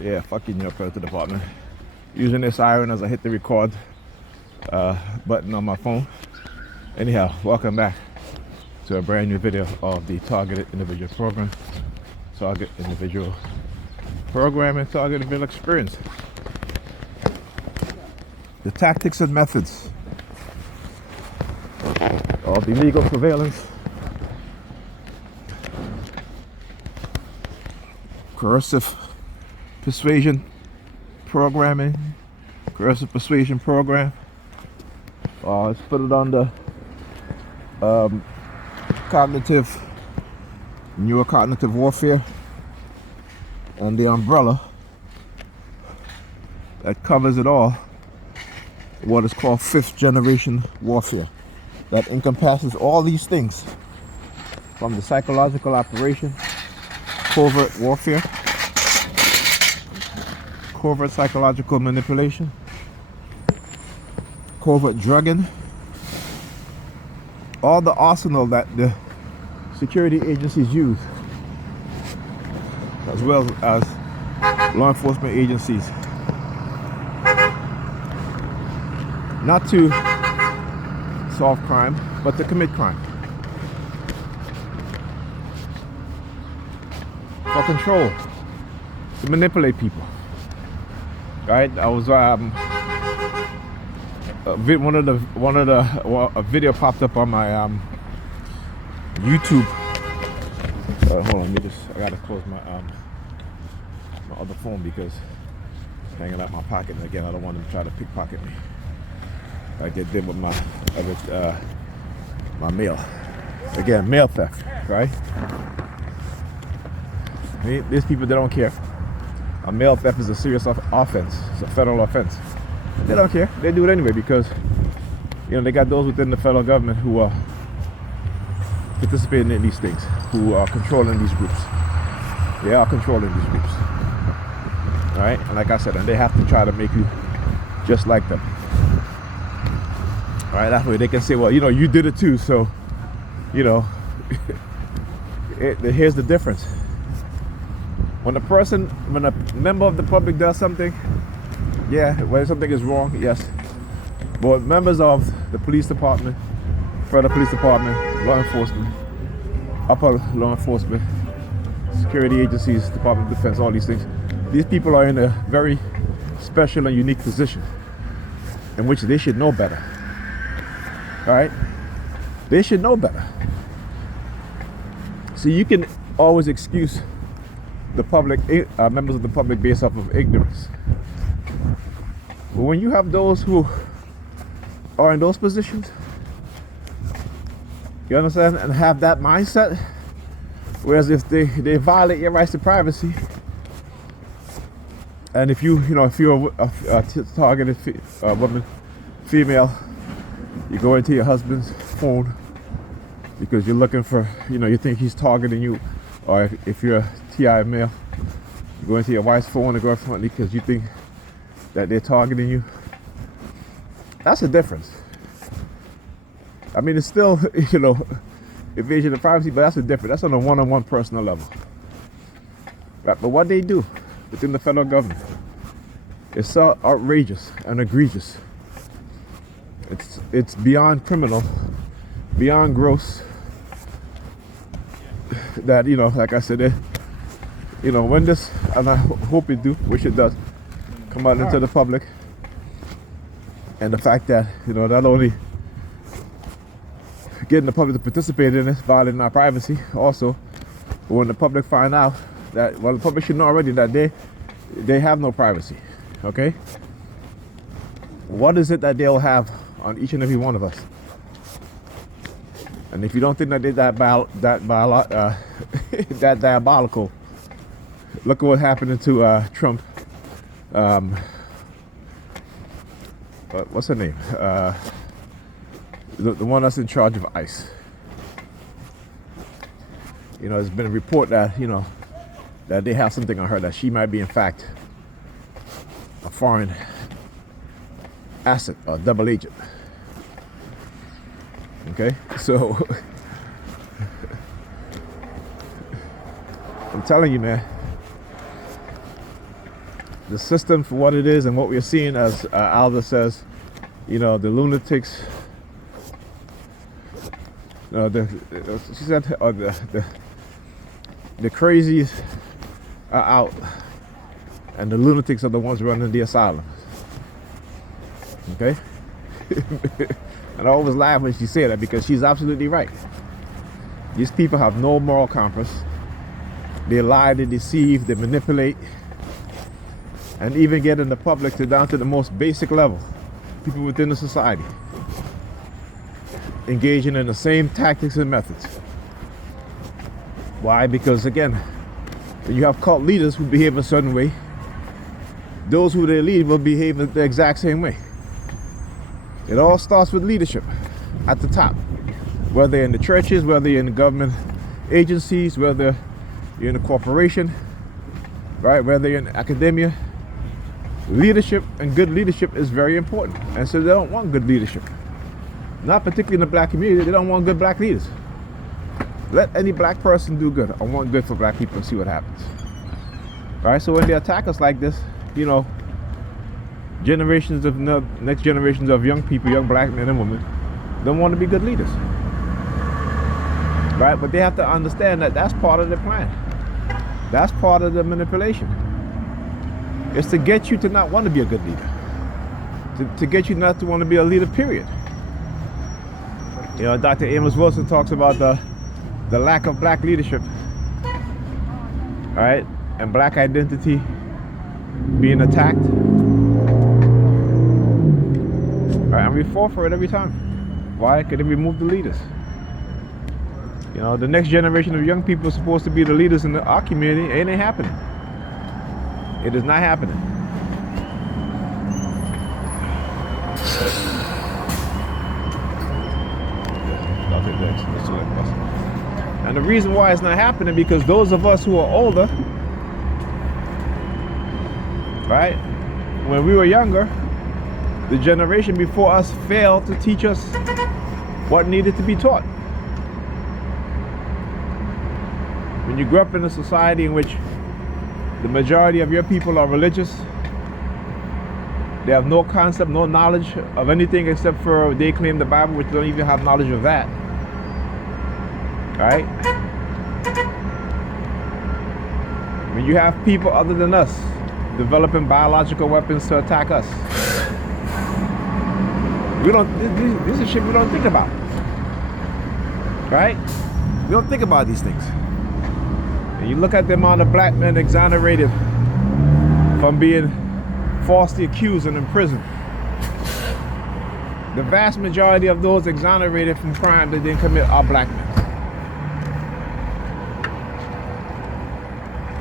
Yeah, fucking New York Health Department. Using this siren as I hit the record button on my phone. Anyhow, welcome back to a brand new video of the Targeted Individual Program. Target Individual Program and Target Individual Experience. The tactics and methods of the legal surveillance, coercive persuasion programming, coercive persuasion program. Let's put it under neurocognitive warfare, and the umbrella that covers it all, what is called fifth generation warfare, that encompasses all these things, from the psychological operation, covert warfare, covert psychological manipulation, covert drugging, all the arsenal that the security agencies use, as well as law enforcement agencies, not to solve crime, but to commit crime, for control, to manipulate people. Right? I was a video popped up on my YouTube. Hold on, I gotta close my other phone because it's hanging out my pocket, and again, I don't want them to try to pickpocket me like they did with my other my mail. Again, mail theft, right? These people, they don't care. A mail theft is a serious offense. It's a federal offense. They don't care. They do it anyway because, you know, they got those within the federal government who are participating in these things, who are controlling these groups. They are controlling these groups. All right? And like I said, and they have to try to make you just like them. All right? That way they can say, well, you know, you did it too, so, you know, here's the difference. When a member of the public does something, yeah, when something is wrong, yes. But members of the police department, federal police department, law enforcement, upper law enforcement, security agencies, Department of Defense, all these things, these people are in a very special and unique position in which they should know better. All right? They should know better. So you can always excuse the public, members of the public, based off of ignorance. But when you have those who are in those positions, you understand, and have that mindset, whereas if they violate your rights to privacy, and if you're a targeted woman, female, you go into your husband's phone because you're looking for, you think he's targeting you, or if you're a TI male, you go into your wife's phone and go front because you think that they're targeting you. That's the difference. I mean, it's still, invasion of privacy, but that's the difference. That's on a one-on-one personal level. Right? But what they do within the federal government is so outrageous and egregious. It's beyond criminal, beyond gross, that, like I said, when this, and I hope it do, wish it does, come out into the public, and the fact that, not only getting the public to participate in this, violating our privacy also, but when the public find out that, well, the public should know already that they have no privacy, okay? What is it that they'll have on each and every one of us? And if you don't think that they're that diabolical, look at what happened to Trump. What's her name? The one that's in charge of ICE. There's been a report that that they have something on her, that she might be in fact a foreign asset, a double agent. Okay, so I'm telling you, man, the system for what it is and what we're seeing, as Alda says, you know, the lunatics, she said, the crazies are out, and the lunatics are the ones running the asylum. Okay? And I always laugh when she said that, because she's absolutely right. These people have no moral compass. They lie, they deceive, they manipulate, and even get in the public to down to the most basic level. People within the society engaging in the same tactics and methods. Why? Because again, when you have cult leaders who behave a certain way, those who they lead will behave the exact same way. It all starts with leadership at the top. Whether in the churches, whether you're in the government agencies, whether you're in a corporation, right? Whether you're in academia, leadership and good leadership is very important. And so they don't want good leadership. Not particularly in the black community, they don't want good black leaders. Let any black person do good. I want good for black people and see what happens. Right? So when they attack us like this, you know, next generations of young people, young black men and women, don't want to be good leaders. Right? But they have to understand that that's part of the plan. That's part of the manipulation. It's to get you to not want to be a good leader. To get you not to want to be a leader, period. You know, Dr. Amos Wilson talks about the lack of black leadership, right? And black identity being attacked. Right? And we fall for it every time. Why? Because they remove the leaders. You know, the next generation of young people are supposed to be the leaders in our community. It ain't happening. It is not happening. And the reason why it's not happening, because those of us who are older, right, when we were younger, the generation before us failed to teach us what needed to be taught. When you grew up in a society in which the majority of your people are religious, they have no concept, no knowledge of anything except for they claim the Bible, which don't even have knowledge of that. Right? When you have people other than us developing biological weapons to attack us, this is shit we don't think about. Right? We don't think about these things. And you look at the amount of black men exonerated from being falsely accused and imprisoned. The vast majority of those exonerated from crime that they didn't commit are black men.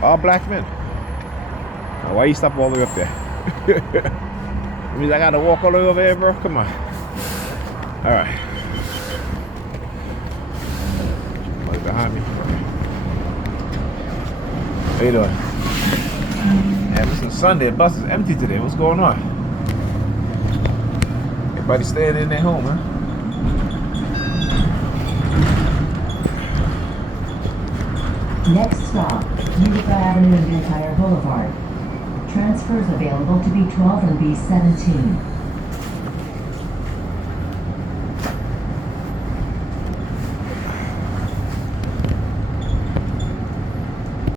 All black men. Now, why you stop all the way up there? It means I gotta walk all the way over here, bro? Come on. Alright. Somebody behind me. How you doing? Yeah, this is Sunday. The bus is empty today. What's going on? Everybody staying in their home, huh? Next stop, Utica Avenue and Empire Boulevard. Transfers available to B12 and B17.